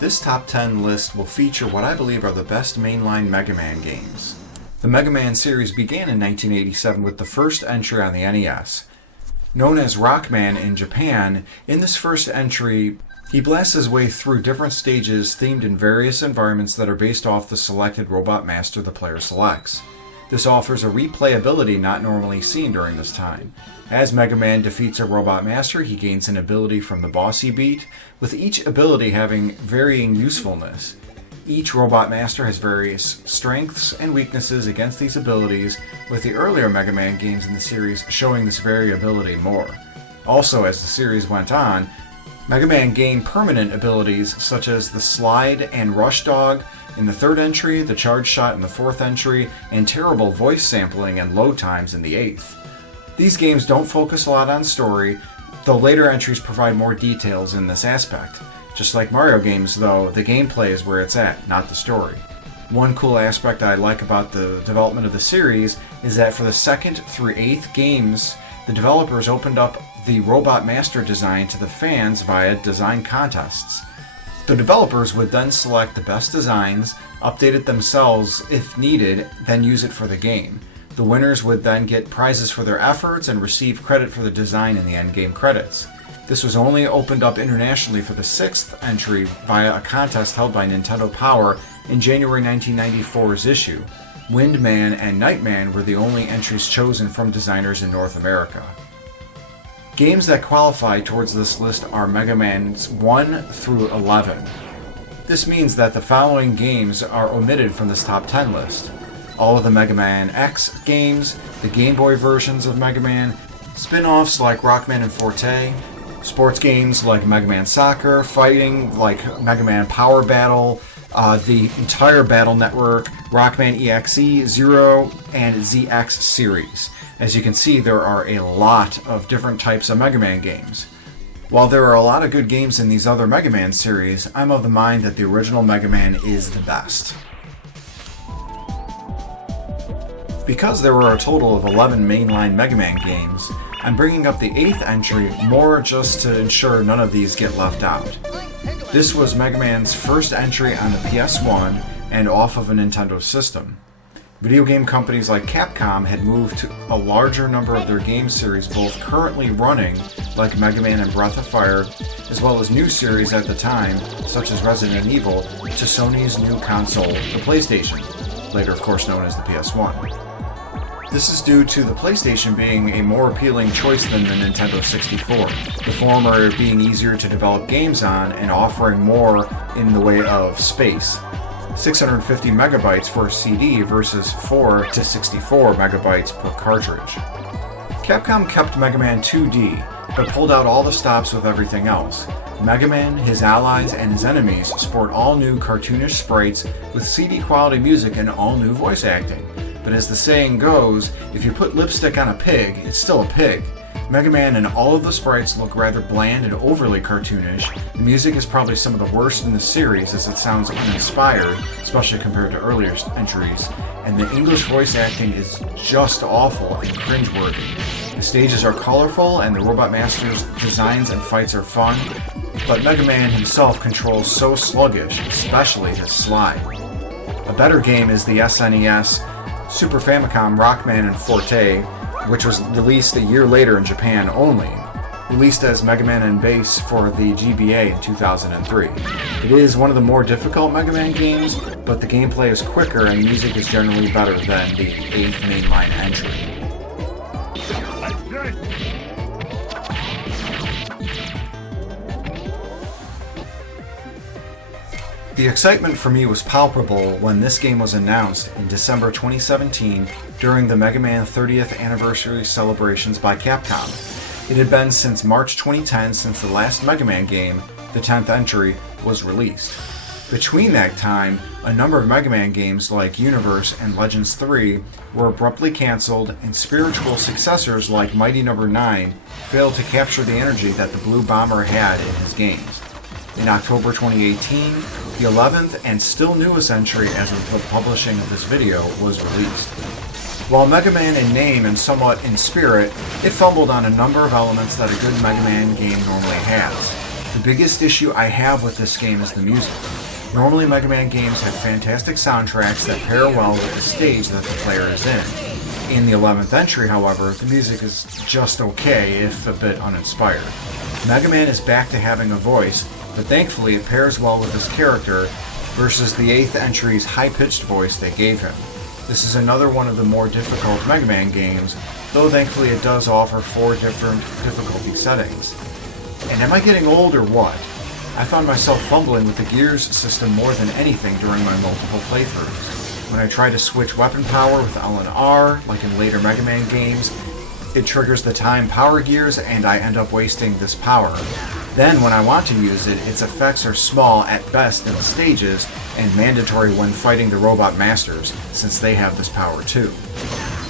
This top 10 list will feature what I believe are the best mainline Mega Man games. The Mega Man series began in 1987 with the first entry on the NES. Known as Rockman in Japan, in this first entry, he blasts his way through different stages themed in various environments that are based off the selected Robot Master the player selects. This offers a replayability not normally seen during this time. As Mega Man defeats a Robot Master, he gains an ability from the boss he beat, with each ability having varying usefulness. Each Robot Master has various strengths and weaknesses against these abilities, with the earlier Mega Man games in the series showing this variability more. Also, as the series went on, Mega Man gained permanent abilities such as the Slide and Rush Dog in the third entry, the Charge Shot in the fourth entry, and terrible voice sampling and load times in the eighth. These games don't focus a lot on story, though later entries provide more details in this aspect. Just like Mario games, though, the gameplay is where it's at, not the story. One cool aspect I like about the development of the series is that for the 2nd through 8th games, the developers opened up the Robot Master design to the fans via design contests. The developers would then select the best designs, update it themselves if needed, then use it for the game. The winners would then get prizes for their efforts and receive credit for the design in the endgame credits. This was only opened up internationally for the 6th entry via a contest held by Nintendo Power in January 1994's issue. Windman and Nightman were the only entries chosen from designers in North America. Games that qualify towards this list are Mega Man's 1 through 11. This means that the following games are omitted from this top 10 list. All of the Mega Man X games, the Game Boy versions of Mega Man, spin-offs like Rockman and Forte, sports games like Mega Man Soccer, fighting like Mega Man Power Battle, the entire Battle Network, Rockman EXE, Zero, and ZX series. As you can see, there are a lot of different types of Mega Man games. While there are a lot of good games in these other Mega Man series, I'm of the mind that the original Mega Man is the best. Because there were a total of 11 mainline Mega Man games, I'm bringing up the 8th entry more just to ensure none of these get left out. This was Mega Man's first entry on the PS1 and off of a Nintendo system. Video game companies like Capcom had moved to a larger number of their game series both currently running, like Mega Man and Breath of Fire, as well as new series at the time, such as Resident Evil, to Sony's new console, the PlayStation, later of course known as the PS1. This is due to the PlayStation being a more appealing choice than the Nintendo 64, the former being easier to develop games on and offering more in the way of space. 650 megabytes for a CD versus 4 to 64 megabytes per cartridge. Capcom kept Mega Man 2D, but pulled out all the stops with everything else. Mega Man, his allies, and his enemies sport all new cartoonish sprites with CD quality music and all new voice acting. But as the saying goes, if you put lipstick on a pig, it's still a pig. Mega Man and all of the sprites look rather bland and overly cartoonish. The music is probably some of the worst in the series as it sounds uninspired, especially compared to earlier entries, and the English voice acting is just awful and cringeworthy. The stages are colorful and the Robot Master's designs and fights are fun, but Mega Man himself controls so sluggish, especially his slide. A better game is the SNES Super Famicom Rockman and Forte, which was released a year later in Japan only, released as Mega Man and Bass for the GBA in 2003. It is one of the more difficult Mega Man games, but the gameplay is quicker and music is generally better than the 8th mainline entry. The excitement for me was palpable when this game was announced in December 2017 during the Mega Man 30th anniversary celebrations by Capcom. It had been since March 2010 since the last Mega Man game, the 10th entry, was released. Between that time, a number of Mega Man games like Universe and Legends 3 were abruptly cancelled, and spiritual successors like Mighty No. 9 failed to capture the energy that the Blue Bomber had in his games. In October 2018, the 11th and still newest entry as of the publishing of this video was released. While Mega Man in name and somewhat in spirit, it fumbled on a number of elements that a good Mega Man game normally has. The biggest issue I have with this game is the music. Normally Mega Man games have fantastic soundtracks that pair well with the stage that the player is in. In the 11th entry, however, the music is just okay, if a bit uninspired. Mega Man is back to having a voice, but thankfully it pairs well with his character versus the 8th entry's high-pitched voice they gave him. This is another one of the more difficult Mega Man games, though thankfully it does offer 4 different difficulty settings. And am I getting old or what? I found myself fumbling with the gears system more than anything during my multiple playthroughs. When I try to switch weapon power with L and R, like in later Mega Man games, it triggers the time power gears and I end up wasting this power. Then when I want to use it, its effects are small at best in the stages and mandatory when fighting the Robot Masters, since they have this power too.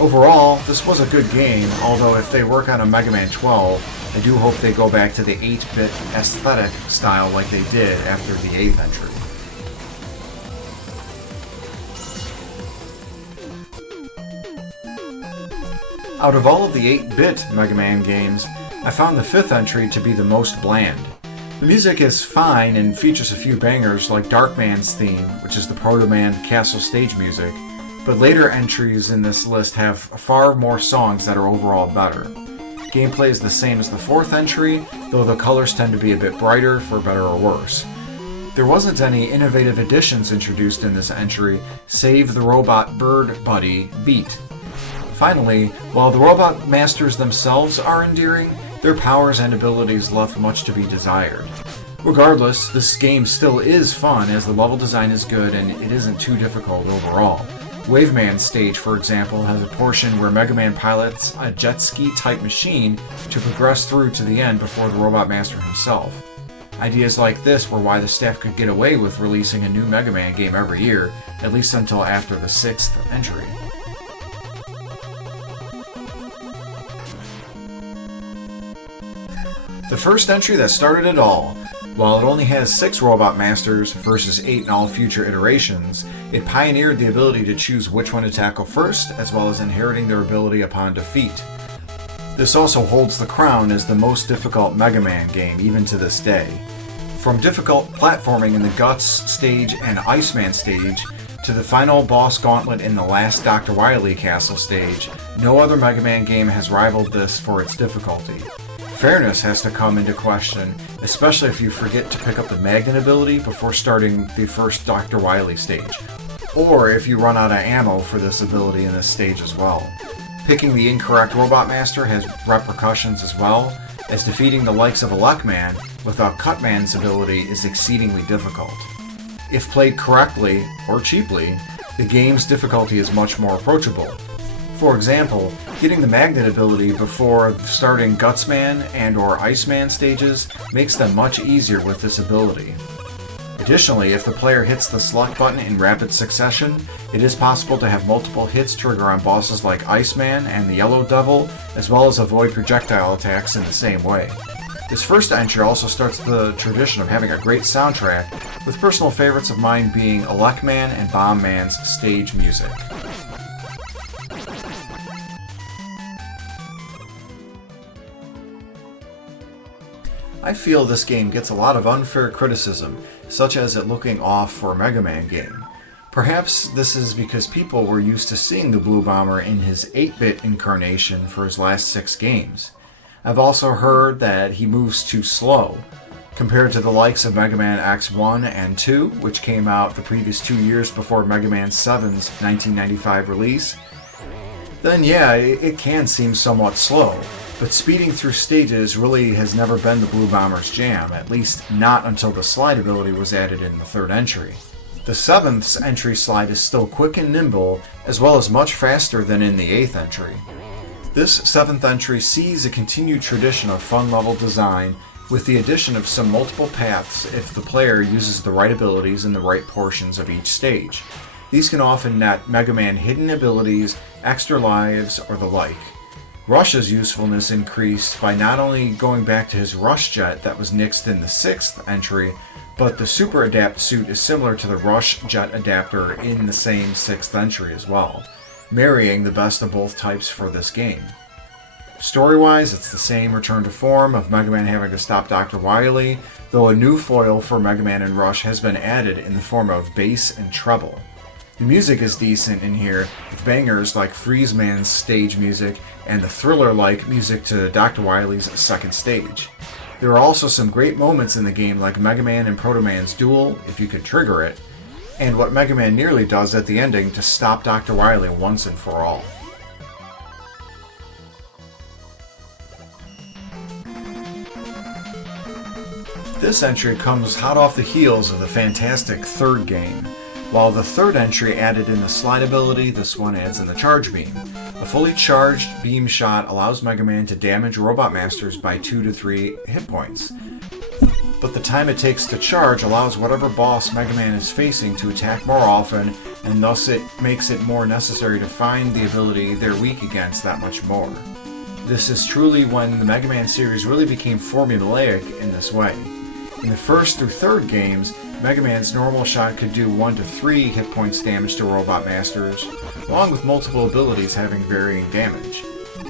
Overall, this was a good game, although if they work on a Mega Man 12, I do hope they go back to the 8-bit aesthetic style like they did after the 8th entry. Out of all of the 8-bit Mega Man games, I found the 5th entry to be the most bland. The music is fine and features a few bangers like Darkman's theme, which is the Proto Man Castle stage music, but later entries in this list have far more songs that are overall better. Gameplay is the same as the 4th entry, though the colors tend to be a bit brighter for better or worse. There wasn't any innovative additions introduced in this entry, save the robot bird buddy, Beat. Finally, while the Robot Masters themselves are endearing, their powers and abilities left much to be desired. Regardless, this game still is fun as the level design is good and it isn't too difficult overall. Waveman's stage, for example, has a portion where Mega Man pilots a jet ski type machine to progress through to the end before the Robot Master himself. Ideas like this were why the staff could get away with releasing a new Mega Man game every year, at least until after the 6th entry. The first entry that started it all. While it only has 6 Robot Masters versus 8 in all future iterations, it pioneered the ability to choose which one to tackle first, as well as inheriting their ability upon defeat. This also holds the crown as the most difficult Mega Man game, even to this day. From difficult platforming in the Guts stage and Iceman stage, to the final boss gauntlet in the last Dr. Wily Castle stage, no other Mega Man game has rivaled this for its difficulty. Fairness has to come into question, especially if you forget to pick up the magnet ability before starting the first Dr. Wily stage, or if you run out of ammo for this ability in this stage as well. Picking the incorrect Robot Master has repercussions as well, as defeating the likes of Elecman without Cutman's ability is exceedingly difficult. If played correctly, or cheaply, the game's difficulty is much more approachable. For example, getting the magnet ability before starting Gutsman and or Iceman stages makes them much easier with this ability. Additionally, if the player hits the select button in rapid succession, it is possible to have multiple hits trigger on bosses like Iceman and the Yellow Devil, as well as avoid projectile attacks in the same way. This first entry also starts the tradition of having a great soundtrack, with personal favorites of mine being Elecman and Bomb Man's stage music. I feel this game gets a lot of unfair criticism, such as it looking off for a Mega Man game. Perhaps this is because people were used to seeing the Blue Bomber in his 8-bit incarnation for his last 6 games. I've also heard that he moves too slow, compared to the likes of Mega Man X1 and 2, which came out the previous 2 years before Mega Man 7's 1995 release. Then yeah, it can seem somewhat slow. But speeding through stages really has never been the Blue Bomber's jam, at least not until the slide ability was added in the 3rd entry. The 7th's entry slide is still quick and nimble, as well as much faster than in the 8th entry. This 7th entry sees a continued tradition of fun level design, with the addition of some multiple paths if the player uses the right abilities in the right portions of each stage. These can often net Mega Man hidden abilities, extra lives, or the like. Rush's usefulness increased by not only going back to his Rush Jet that was nixed in the 6th entry, but the Super Adapt suit is similar to the Rush Jet adapter in the same 6th entry as well, marrying the best of both types for this game. Story-wise, it's the same return to form of Mega Man having to stop Dr. Wily, though a new foil for Mega Man and Rush has been added in the form of bass and treble. The music is decent in here, with bangers like Freeze Man's stage music and the thriller-like music to Dr. Wily's second stage. There are also some great moments in the game like Mega Man and Proto Man's duel, if you could trigger it, and what Mega Man nearly does at the ending to stop Dr. Wily once and for all. This entry comes hot off the heels of the fantastic third game. While the third entry added in the slide ability, this one adds in the charge beam. A fully charged beam shot allows Mega Man to damage Robot Masters by 2 to 3 hit points. But the time it takes to charge allows whatever boss Mega Man is facing to attack more often, and thus it makes it more necessary to find the ability they're weak against that much more. This is truly when the Mega Man series really became formulaic in this way. In the first through third games, Mega Man's normal shot could do 1 to 3 hit points damage to Robot Masters, along with multiple abilities having varying damage.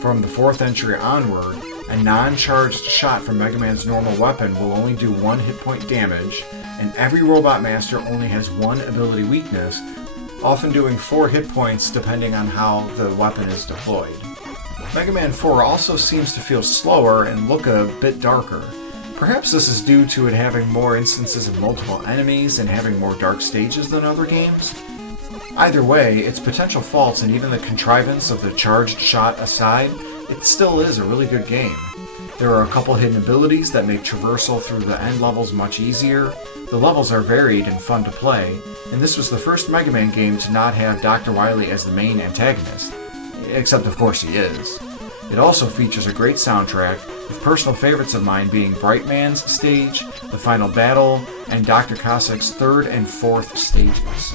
From the fourth entry onward, a non-charged shot from Mega Man's normal weapon will only do 1 hit point damage, and every Robot Master only has 1 ability weakness, often doing 4 hit points depending on how the weapon is deployed. Mega Man 4 also seems to feel slower and look a bit darker. Perhaps this is due to it having more instances of multiple enemies and having more dark stages than other games. Either way, its potential faults and even the contrivance of the charged shot aside, it still is a really good game. There are a couple hidden abilities that make traversal through the end levels much easier. The levels are varied and fun to play, and this was the first Mega Man game to not have Dr. Wily as the main antagonist. Except of course he is. It also features a great soundtrack, with personal favorites of mine being Brightman's stage, the final battle, and Dr. Cossack's third and fourth stages.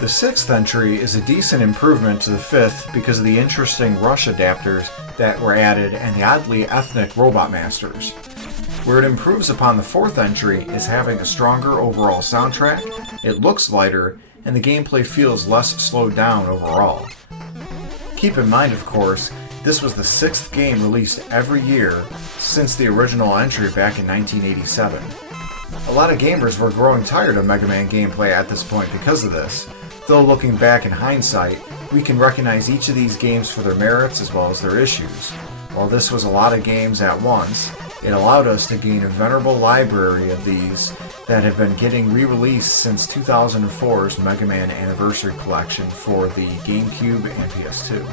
The sixth entry is a decent improvement to the fifth because of the interesting Rush adapters that were added and the oddly ethnic Robot Masters. Where it improves upon the fourth entry is having a stronger overall soundtrack, it looks lighter, and the gameplay feels less slowed down overall. Keep in mind, of course, this was the sixth game released every year since the original entry back in 1987. A lot of gamers were growing tired of Mega Man gameplay at this point because of this, though looking back in hindsight, we can recognize each of these games for their merits as well as their issues. While this was a lot of games at once, it allowed us to gain a venerable library of these that have been getting re-released since 2004's Mega Man Anniversary Collection for the GameCube and PS2.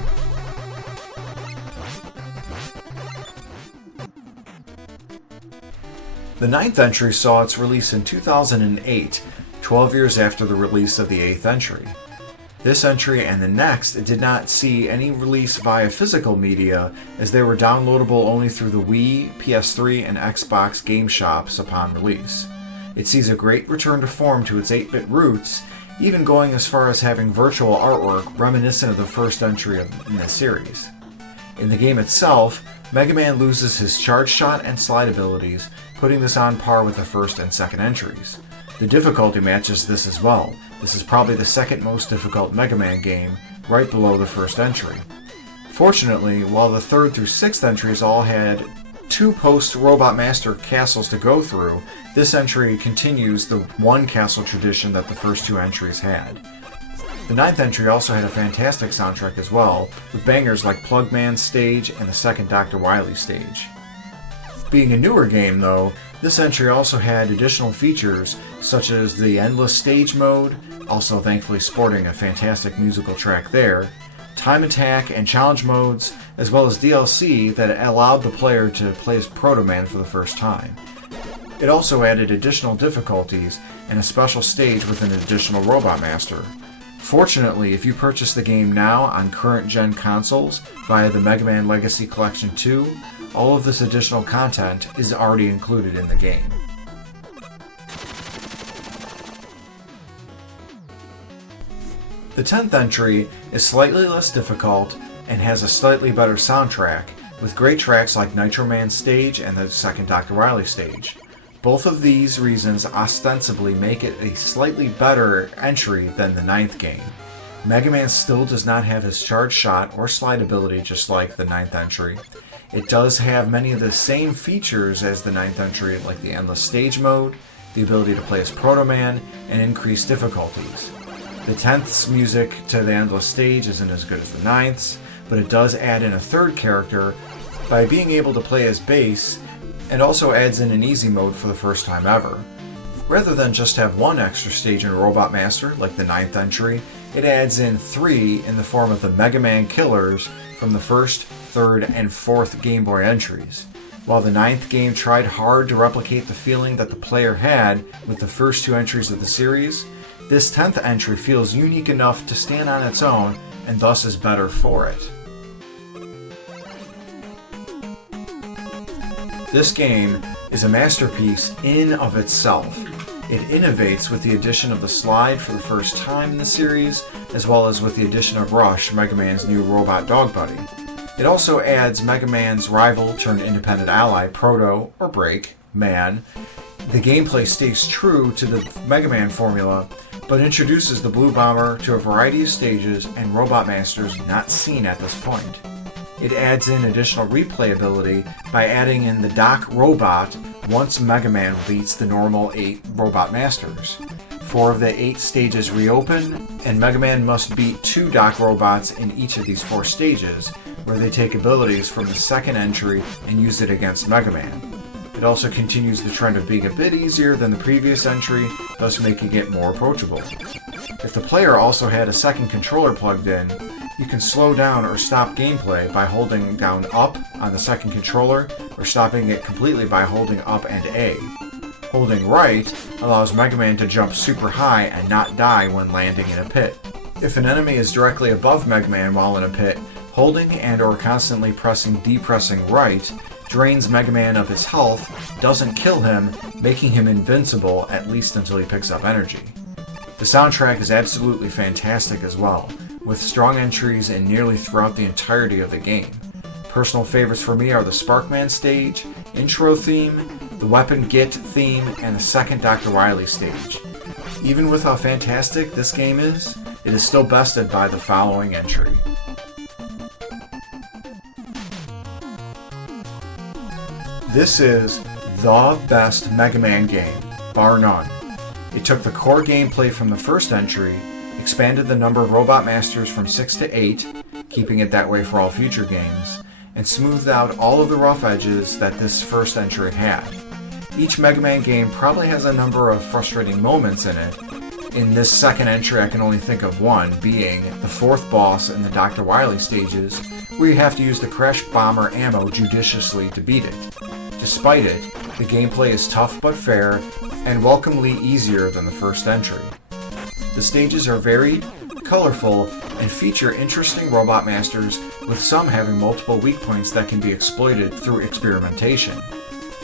The ninth entry saw its release in 2008, 12 years after the release of the eighth entry. This entry and the next did not see any release via physical media, as they were downloadable only through the Wii, PS3, and Xbox game shops upon release. It sees a great return to form to its 8-bit roots, even going as far as having virtual artwork reminiscent of the first entry in the series. In the game itself, Mega Man loses his charge shot and slide abilities, putting this on par with the first and second entries. The difficulty matches this as well. This is probably the second most difficult Mega Man game, right below the first entry. Fortunately, while the third through sixth entries all had 2 post-Robot Master castles to go through, this entry continues the 1 castle tradition that the first 2 entries had. The ninth entry also had a fantastic soundtrack as well, with bangers like Plugman's stage and the second Dr. Wily stage. Being a newer game though, this entry also had additional features such as the Endless Stage mode, also thankfully sporting a fantastic musical track there, time attack and challenge modes, as well as DLC that allowed the player to play as Proto Man for the first time. It also added additional difficulties and a special stage with an additional Robot Master. Fortunately, if you purchase the game now on current-gen consoles via the Mega Man Legacy Collection 2, all of this additional content is already included in the game. The 10th entry is slightly less difficult and has a slightly better soundtrack, with great tracks like Nitro Man's stage and the second Dr. Wily stage. Both of these reasons ostensibly make it a slightly better entry than the ninth game. Mega Man still does not have his charge shot or slide ability just like the ninth entry. It does have many of the same features as the ninth entry, like the endless stage mode, the ability to play as Proto Man, and increased difficulties. The 10th's music to the endless stage isn't as good as the 9th's, but it does add in a third character by being able to play as bass, and also adds in an easy mode for the first time ever. Rather than just have one extra stage in Robot Master, like the 9th entry, it adds in 3 in the form of the Mega Man Killers from the 1st, 3rd, and 4th Game Boy entries. While the 9th game tried hard to replicate the feeling that the player had with the first 2 entries of the series, this 10th entry feels unique enough to stand on its own and thus is better for it. This game is a masterpiece in of itself. It innovates with the addition of the slide for the first time in the series, as well as with the addition of Rush, Mega Man's new robot dog buddy. It also adds Mega Man's rival turned independent ally, Proto, or Break, Man. The gameplay stays true to the Mega Man formula, but introduces the Blue Bomber to a variety of stages and Robot Masters not seen at this point. It adds in additional replayability by adding in the Doc Robot once Mega Man beats the normal 8 Robot Masters. 4 of the 8 stages reopen, and Mega Man must beat 2 Doc Robots in each of these 4 stages, where they take abilities from the second entry and use it against Mega Man. It also continues the trend of being a bit easier than the previous entry, thus making it more approachable. If the player also had a second controller plugged in, you can slow down or stop gameplay by holding down up on the second controller, or stopping it completely by holding up and A. Holding right allows Mega Man to jump super high and not die when landing in a pit. If an enemy is directly above Mega Man while in a pit, holding and or constantly depressing right drains Mega Man of his health, doesn't kill him, making him invincible at least until he picks up energy. The soundtrack is absolutely fantastic as well, with strong entries in nearly throughout the entirety of the game. Personal favorites for me are the Sparkman stage, intro theme, the Weapon Git theme, and the second Dr. Wily stage. Even with how fantastic this game is, it is still bested by the following entry. This is the best Mega Man game, bar none. It took the core gameplay from the first entry, expanded the number of Robot Masters from 6 to 8, keeping it that way for all future games, and smoothed out all of the rough edges that this first entry had. Each Mega Man game probably has a number of frustrating moments in it. In this second entry, I can only think of one, being the 4th boss in the Dr. Wily stages, where you have to use the Crash Bomber ammo judiciously to beat it. Despite it, the gameplay is tough but fair, and welcomely easier than the first entry. The stages are varied, colorful, and feature interesting Robot Masters, with some having multiple weak points that can be exploited through experimentation.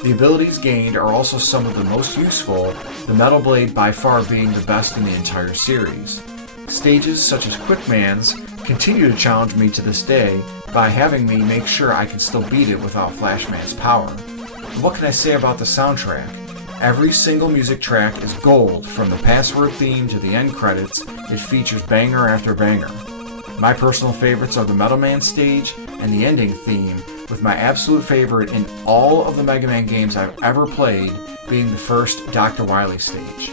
The abilities gained are also some of the most useful, the Metal Blade by far being the best in the entire series. Stages such as Quickman's continue to challenge me to this day by having me make sure I can still beat it without Flashman's power. And what can I say about the soundtrack? Every single music track is gold, from the password theme to the end credits. It features banger after banger. My personal favorites are the Metal Man stage and the ending theme, with my absolute favorite in all of the Mega Man games I've ever played being the first Dr. Wily stage.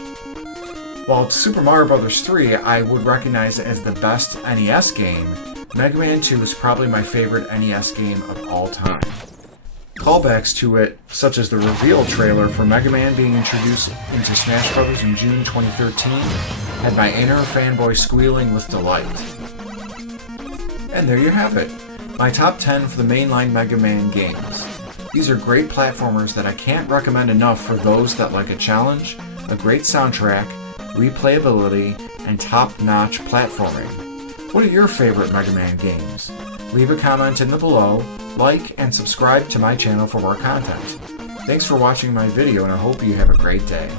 While Super Mario Bros. 3 I would recognize as the best NES game, Mega Man 2 is probably my favorite NES game of all time. Callbacks to it, such as the reveal trailer for Mega Man being introduced into Smash Bros. In June 2013, had my inner fanboy squealing with delight. And there you have it, my top 10 for the mainline Mega Man games. These are great platformers that I can't recommend enough for those that like a challenge, a great soundtrack, replayability, and top-notch platforming. What are your favorite Mega Man games? Leave a comment in the below, like, and subscribe to my channel for more content. Thanks for watching my video, and I hope you have a great day.